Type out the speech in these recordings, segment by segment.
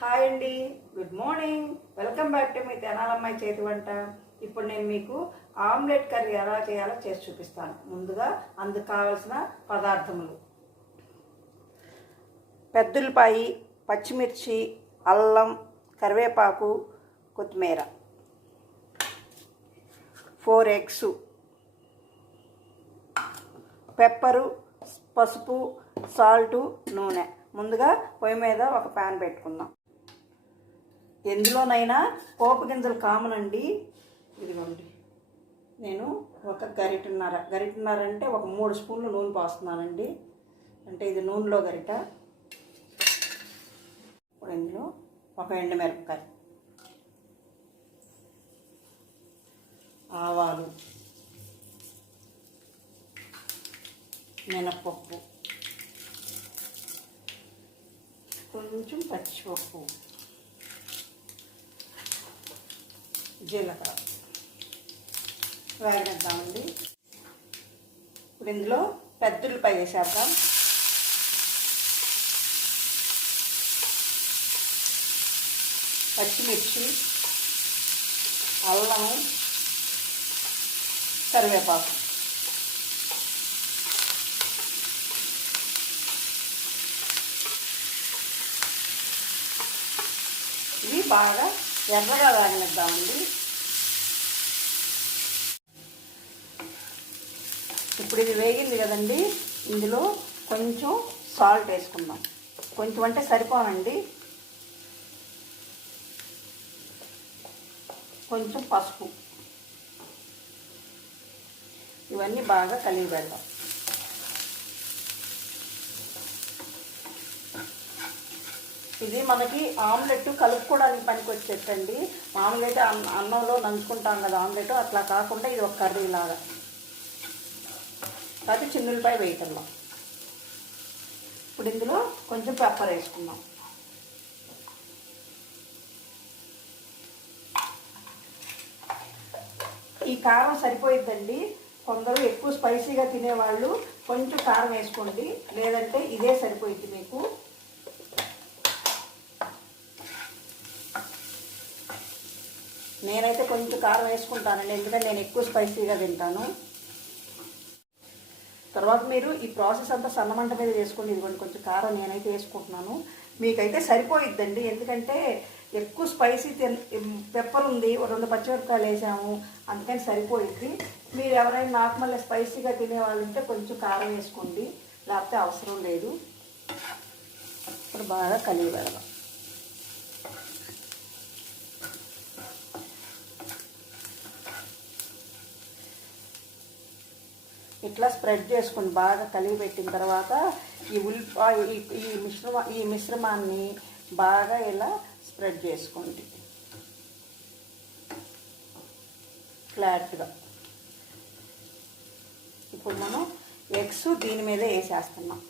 Hi అండి, good morning. Welcome back to మీ తెనాలమ్మాయి చేతి వంట. ఇప్పుడు నేను మీకు ఆమ్లెట్ కర్రీ ఎలా చేయాలో చేసి చూపిస్తాను. ముందుగా అందుకు కావాల్సిన పదార్థములు: పెద్దుల్లిపాయి, పచ్చిమిర్చి, అల్లం, కరివేపాకు, కొత్తిమీర, 4 ఎగ్స్, పెప్పరు, పసుపు, సాల్టు, నూనె. ముందుగా పొయ్యి మీద ఒక ప్యాన్ పెట్టుకుందాం. ఎందులోనైనా పోపు గింజలు కామన్ అండి. ఇదిగోండి, నేను ఒక గరిటన్నర అంటే ఒక 3 స్పూన్లు నూనె పోస్తున్నానండి. అంటే ఇది నూనెలో గరిట. ఇప్పుడు ఇందులో ఒక ఎండుమిరపకాయ, ఆవాలు, మినప్పప్పు, కొంచెం పచ్చిపప్పు, జీలకర్ర వేగనిద్దామండి. ఇప్పుడు ఇందులో పెద్దుల్లిపాయ వేసాక పచ్చిమిర్చి, అల్లం, కరివేపాకు, ఇవి బాగా ఎర్రగా వేగనిద్దామండి. ఇప్పుడు ఇది వేగింది కదండి, ఇందులో కొంచెం సాల్ట్ వేసుకుందాం. కొంచెం అంటే సరిపోనండి. కొంచెం పసుపు, ఇవన్నీ బాగా కలిగి పెడదాం. ఇది మనకి ఆమ్లెట్ కలుపుకోవడానికి పనికి వచ్చేటండి. మామూలుగా అన్నంలో నంచుకుంటాం కదా ఆమ్లెట్, అట్లా కాకుండా ఇది ఒక కర్రీ లాగా. కాబట్టి చిన్నులపై వేయటంలో. ఇప్పుడు ఇందులో కొంచెం పెప్పర్ వేసుకుందాం. ఈ కారం సరిపోయిద్దండి. కొందరు ఎక్కువ స్పైసీగా తినేవాళ్ళు కొంచెం కారం వేసుకోండి, లేదంటే ఇదే సరిపోయిద్ది మీకు. నేనైతే కొంచెం కారం వేసుకుంటానండి, ఎందుకంటే నేను ఎక్కువ స్పైసీగా తింటాను. తర్వాత మీరు ఈ ప్రాసెస్ అంతా సన్నమంట మీద వేసుకోండి. ఇదిగోండి కొంచెం కారం నేనైతే వేసుకుంటున్నాను, మీకైతే సరిపోయిద్దండి. ఎందుకంటే ఎక్కువ స్పైసీ పెప్పర్ ఉంది, 2 పచ్చిమిరపకాయలు వేసాము, అందుకని సరిపోయిద్ది. మీరు ఎవరైనా నార్మల్ స్పైసీగా తినేవాళ్ళు ఉంటే కొంచెం కారం వేసుకోండి, లేకపోతే అవసరం లేదు. ఇప్పుడు బాగా కలిగి పెడదాం. ఇట్లా స్ప్రెడ్ చేసుకుని బాగా కలిగి పెట్టిన తర్వాత ఈ మిశ్రమాన్ని బాగా ఇలా స్ప్రెడ్ చేసుకోండి ఫ్లాట్గా. ఇప్పుడు మనం ఎగ్స్ దీని మీద వేసేస్తున్నాం.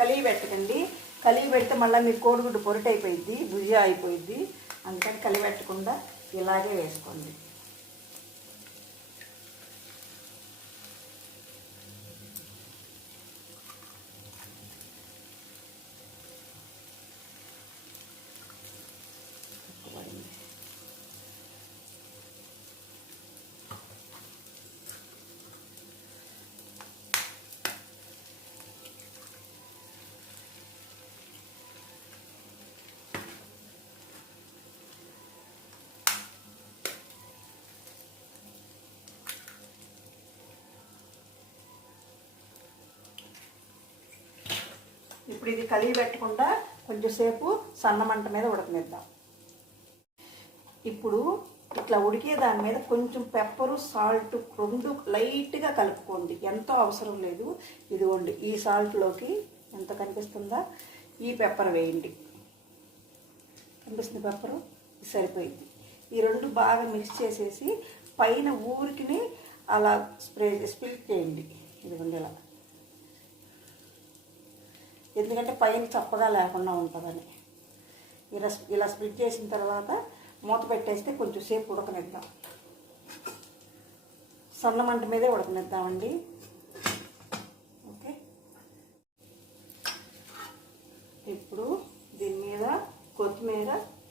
కలిగి పెట్టకండి. కలిగి పెడితే మళ్ళీ మీరు కోడిగుడ్డు పొరటు అయిపోయిద్ది, భుజియా అయిపోయిద్ది. అందుకని కలిగి పెట్టకుండా ఇలాగే వేసుకోండి. ఇప్పుడు ఇది కలిగి పెట్టకుండా కొంచెంసేపు సన్నమంట మీద ఉడకనిద్దాం. ఇప్పుడు ఇట్లా ఉడికే దాని మీద కొంచెం పెప్పరు, సాల్ట్ 2 లైట్గా కలుపుకోండి, ఎంతో అవసరం లేదు. ఇదిగోండి ఈ సాల్ట్లోకి ఎంత కనిపిస్తుందా, ఈ పెప్పర్ వేయండి. కనిపిస్తుంది పెప్పరు, ఇది సరిపోయింది. ఈ 2 బాగా మిక్స్ చేసేసి పైన ఊరికి అలా స్ప్లిట్ చేయండి. ఇదిగోండి ఇలా, ఎందుకంటే పైన చప్పగా లేకుండా ఉంటుందని. ఇలా స్ప్లిట్ చేసిన తర్వాత మూత పెట్టేస్తే కొంచెం సేపు ఉడకనిద్దాం. సన్న మంట మీదే ఉడకనిద్దామండి. ఓకే, ఇప్పుడు దీని మీద కొత్తిమీర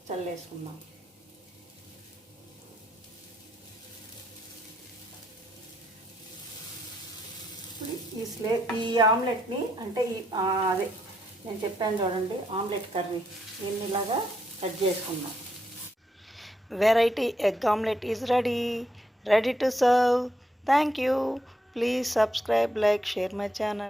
చల్లేసుకుందాం. ఈ ఆమ్లెట్ని అంటే అదే నేను చెప్పాను చూడండి, ఆమ్లెట్ కర్రీ, దీన్ని ఇలాగా కట్ చేసుకుందాం. Variety egg omelette is ready to serve. Thank you. Please subscribe, like, share my channel.